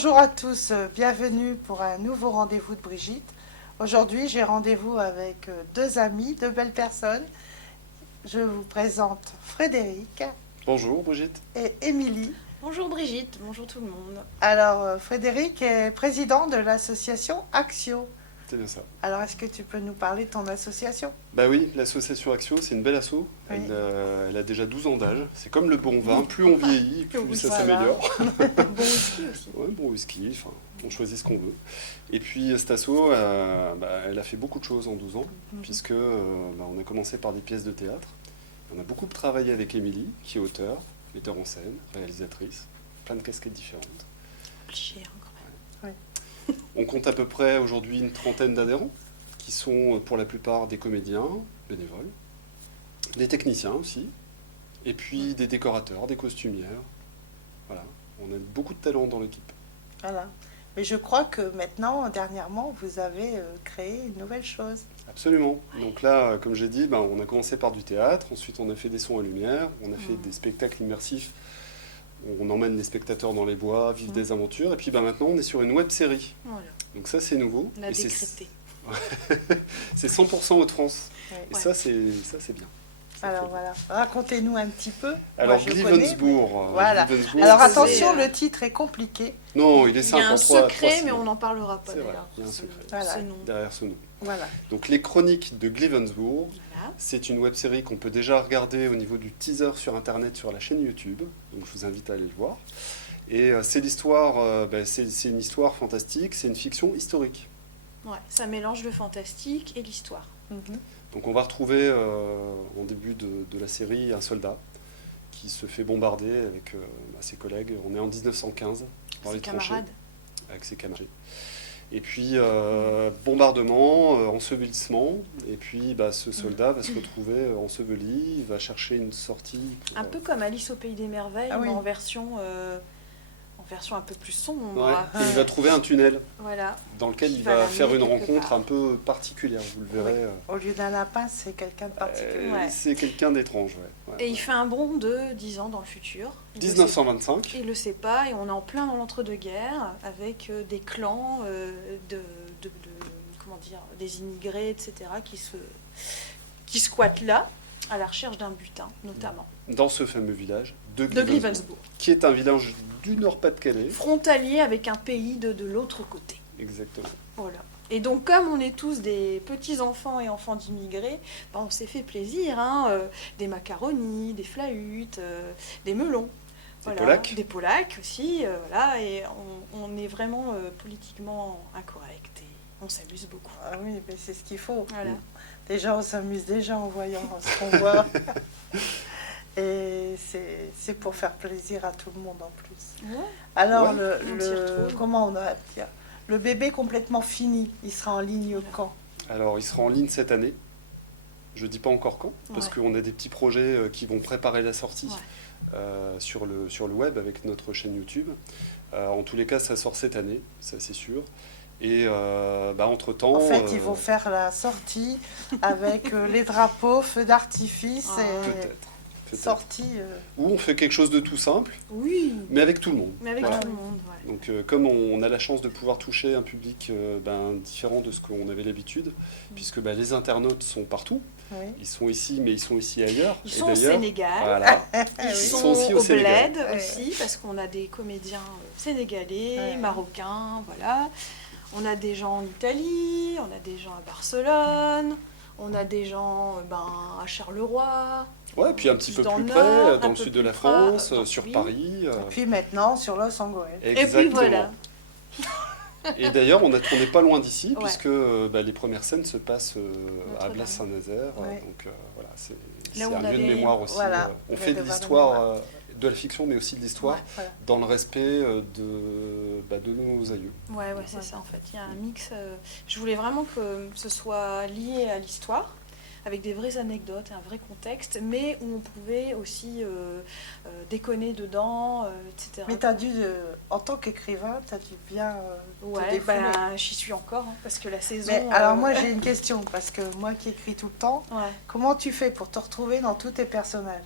Bonjour à tous, bienvenue pour un nouveau rendez-vous de Brigitte. Aujourd'hui, j'ai rendez-vous avec deux amis, deux belles personnes. Je vous présente Frédéric Bonjour Brigitte. et Émilie. Bonjour Brigitte, bonjour tout le monde. Alors, Frédéric est président de l'association Axio. C'est bien ça. Alors, est-ce que tu peux nous parler de ton association? Bah oui, l'association Axio, c'est une belle asso. Oui. Elle a déjà 12 ans d'âge. C'est comme le bon vin, plus on vieillit, plus Oui, ça voilà. s'améliore. Bon whisky aussi. Ouais, bon whisky, enfin, on choisit ce qu'on veut. Et puis cette asso, elle a fait beaucoup de choses en 12 ans, puisque on a commencé par des pièces de théâtre. On a beaucoup travaillé avec Émilie, qui est auteure, metteur en scène, réalisatrice, plein de casquettes différentes. Cliché, hein, quand même. On compte à peu près aujourd'hui une trentaine d'adhérents, qui sont pour la plupart des comédiens, bénévoles, des techniciens aussi, et puis des décorateurs, des costumières. Voilà, on a beaucoup de talent dans l'équipe. Voilà. Mais je crois que maintenant, dernièrement, vous avez créé une nouvelle chose. Absolument. Donc là, comme j'ai dit, on a commencé par du théâtre, ensuite on a fait des sons et lumière, on a fait des spectacles immersifs. On emmène les spectateurs dans les bois, vivre des aventures, et puis maintenant on est sur une web série. Voilà, Donc ça c'est nouveau. on a Et décrété. c'est 100% Haute-France. Ouais. Et ça c'est bien. C'est Alors très bien. voilà, racontez-nous un petit peu. Alors Moi, je connais, Glivensburg. mais voilà. Glivensburg, Alors c'est- attention, le titre est compliqué. Non, il est Il y simple. a un en trois secret, mais signes. on n'en parlera pas C'est vrai, d'ailleurs. il y a un Ce- secret. Voilà. ce nom. Derrière ce nom. Voilà. Donc les chroniques de Glivensburg, Voilà. c'est une web série qu'on peut déjà regarder au niveau du teaser sur internet sur la chaîne YouTube. Donc je vous invite à aller le voir. Et c'est l'histoire, c'est une histoire fantastique, c'est une fiction historique. Ouais, ça mélange le fantastique et l'histoire. Mhm. Donc on va retrouver en début de la série un soldat qui se fait bombarder avec ses collègues. On est en 1915 dans Ses les tranchées camarades. avec ses camarades. Et puis bombardement, ensevelissement. Et puis ce soldat va se retrouver enseveli. Il va chercher une sortie. Pour, Un peu comme Alice au Pays des Merveilles, Ah oui. mais en version un peu plus sombre. ouais. Et il va trouver un tunnel Voilà. dans lequel Qui il va va l'amener faire une quelque rencontre part. un peu particulière. Vous le verrez. Au lieu d'un lapin, c'est quelqu'un de particulier. Ouais. C'est quelqu'un d'étrange. Ouais. Et il fait un bond de 10 ans dans le futur. Il le sait- 1925. Il le sait pas, et on est en plein dans l'entre-deux-guerres, avec des clans comment dire, des immigrés, etc., qui squattent là, à la recherche d'un butin, notamment. Dans ce fameux village de De Glivensburg, Glivensburg. qui est un village du Nord-Pas-de-Calais. Frontalier avec un pays de l'autre côté. Exactement. Voilà. Et donc, comme on est tous des petits-enfants et enfants d'immigrés, on s'est fait plaisir, hein, des macaronis, des flahutes, des melons. Polacs. Des polacs aussi, voilà, et on est vraiment politiquement incorrect et on s'amuse beaucoup. Ah oui, mais c'est ce qu'il faut. Voilà. Déjà, on s'amuse déjà en voyant ce qu'on voit. Et c'est pour faire plaisir à tout le monde en plus. Ouais. Alors, Ouais. On s'y retrouve. comment on va dire, le bébé complètement fini, il sera en ligne Voilà. quand? Alors, il sera en ligne cette année. Je ne dis pas encore quand, parce Ouais. qu'on a des petits projets qui vont préparer la sortie Ouais. sur le web avec notre chaîne YouTube. En tous les cas, ça sort cette année, ça c'est sûr. Et entre-temps... En fait, ils vont faire la sortie avec les drapeaux, feux d'artifice Ah. et Peut-être. sortie. Ou on fait quelque chose de tout simple, Oui, mais avec tout le monde. mais avec Voilà. tout le monde. Ouais. Donc comme on a la chance de pouvoir toucher un public différent de ce qu'on avait l'habitude, puisque les internautes sont partout, Oui. ils sont ici, mais ils sont aussi ailleurs. Ils Et sont au d'ailleurs, Sénégal, voilà, ils oui. sont aussi au au Sénégal. bled Ouais. aussi, parce qu'on a des comédiens sénégalais, Ouais. marocains, voilà. On a des gens en Italie, on a des gens à Barcelone, on a des gens à Charleroi. Ouais, puis un petit plus peu dans plus le près, nord, dans un le peu sud de plus la près, France, dans- sur oui. Paris. Puis maintenant, sur Los Angeles. Et puis Exactement. voilà. Et d'ailleurs, on n'est pas loin d'ici, Ouais. puisque les premières scènes se passent à Notre-Dame. Blas-Saint-Nazaire. Ouais. Donc voilà, c'est Là où un on lieu de avait- mémoire aussi. Voilà, On le fait de devoir de l'histoire, mémoire. de la fiction, mais aussi de l'histoire, Ouais. Voilà. dans le respect de nos aïeux. Ouais, c'est ça en fait. Il y a un mix. Je voulais vraiment que ce soit lié à l'histoire, avec des vraies anecdotes et un vrai contexte, mais où on pouvait aussi déconner dedans, etc. Mais t'as dû, en tant qu'écrivain, t'as dû bien te Ouais, défouler. j'y suis encore, hein, parce que la saison. Mais alors moi j'ai une question, parce que moi qui écris tout le temps, Ouais. comment tu fais pour te retrouver dans tous tes personnages?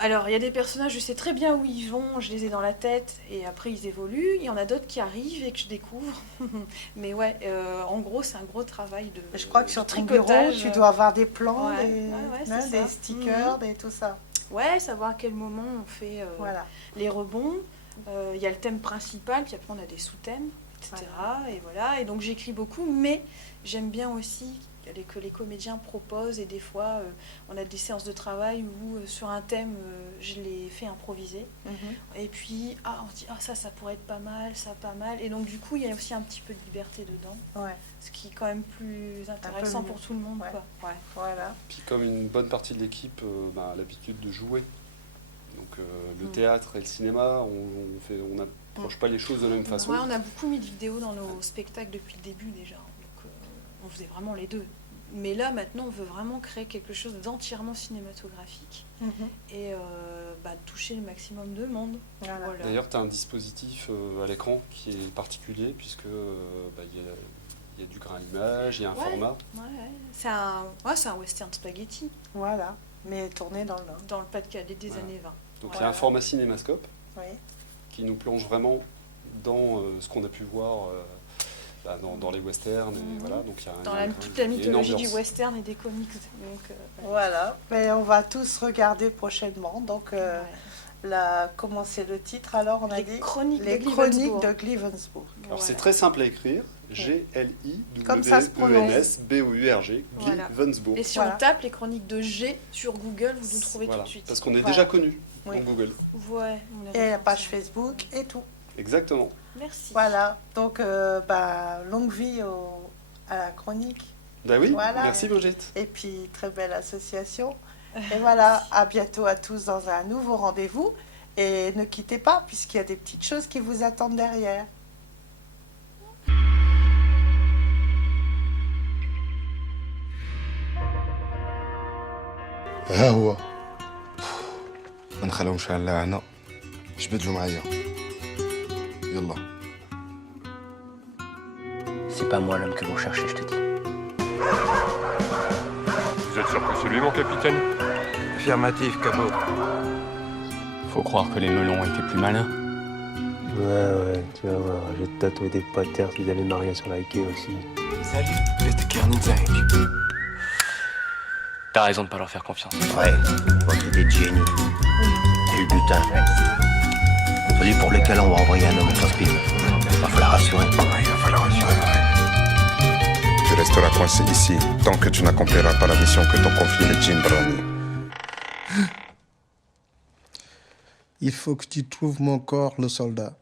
Alors, il y a des personnages, je sais très bien où ils vont, je les ai dans la tête, et après ils évoluent. Il y en a d'autres qui arrivent et que je découvre. Mais ouais, en gros, c'est un gros travail de Je crois que sur de ton bureau, tricotage. tu dois avoir des plans, Ouais, des, ouais, c'est hein, ça. des stickers, des tout ça. Ouais, savoir à quel moment on fait Voilà. les rebonds. Il y a le thème principal, puis après on a des sous-thèmes, etc. Et voilà. Et donc j'écris beaucoup, mais j'aime bien aussi que les comédiens proposent. Et des fois, on a des séances de travail où sur un thème, je les fais improviser. Et puis, on se dit, ça pourrait être pas mal, ça pas mal. Et donc du coup, il y a aussi un petit peu de liberté dedans. Ouais. Ce qui est quand même plus intéressant pour tout le monde. Ouais. Quoi. Ouais. Voilà. Puis comme une bonne partie de l'équipe a l'habitude de jouer, donc le théâtre et le cinéma, on n'approche pas les choses de la même façon. Ouais, on a beaucoup mis de vidéos dans nos spectacles depuis le début déjà. Donc on faisait vraiment les deux. Mais là, maintenant, on veut vraiment créer quelque chose d'entièrement cinématographique et toucher le maximum de monde. Voilà. Voilà. D'ailleurs, tu as un dispositif à l'écran qui est particulier, puisque il y a du grain à l'image, il y a un format. Ouais. C'est un western spaghetti Voilà. Mais tourné dans le Nord. dans le Pas-de-Calais des années 20. Donc il y a un format cinémascope Oui. qui nous plonge vraiment dans ce qu'on a pu voir dans les westerns. Et voilà, donc il y a Toute la il y a une mythologie du ambiance. western et des comics. Donc, Voilà. Mais on va tous regarder prochainement. Donc, comment c'est le titre alors, on a Les dit chroniques Les de chroniques Glivensburg. de Glivensburg. Alors c'est Voilà. très simple à écrire. Comme ça se prononce. G-L-I-W-E-N-S-B-O-U-R-G, Voilà. Glivensburg. Et si Voilà. on tape les chroniques de G sur Google, vous nous trouvez Voilà, tout de suite. parce qu'on est Voilà. déjà connu Oui. dans Google. Ouais, on avait Et la fait page ça. Facebook et tout. Exactement. Merci. Voilà. Donc, longue vie à la chronique. Bah oui, Voilà. merci Brigitte. Et puis, très belle association. Et voilà, à bientôt à tous dans un nouveau rendez-vous. Et ne quittez pas, puisqu'il y a des petites choses qui vous attendent derrière. ها هو ما نخليهمش على هنا جبدوا معايا يلا C'est pas moi l'homme que vous cherchez, je te dis. Vous êtes sûr que c'est lui, mon capitaine? Affirmatif, capot. Faut croire que les melons étaient plus malins. Ouais, tu vas voir, je vais te tatouer des patères si d'aller marier sur la quai aussi. Salut, j'étais Kernizek. T'as raison de pas leur faire confiance. Ouais, votre idée de génie. Et le butin. Celui pour lequel on va envoyer un homme au hospice. Va falloir rassurer. Ouais, il va falloir assurer, ouais. Tu resteras coincé ici tant que tu n'accompliras pas la mission que t'ont confiée le Jim Brownie. Il faut que tu trouves mon corps, le soldat.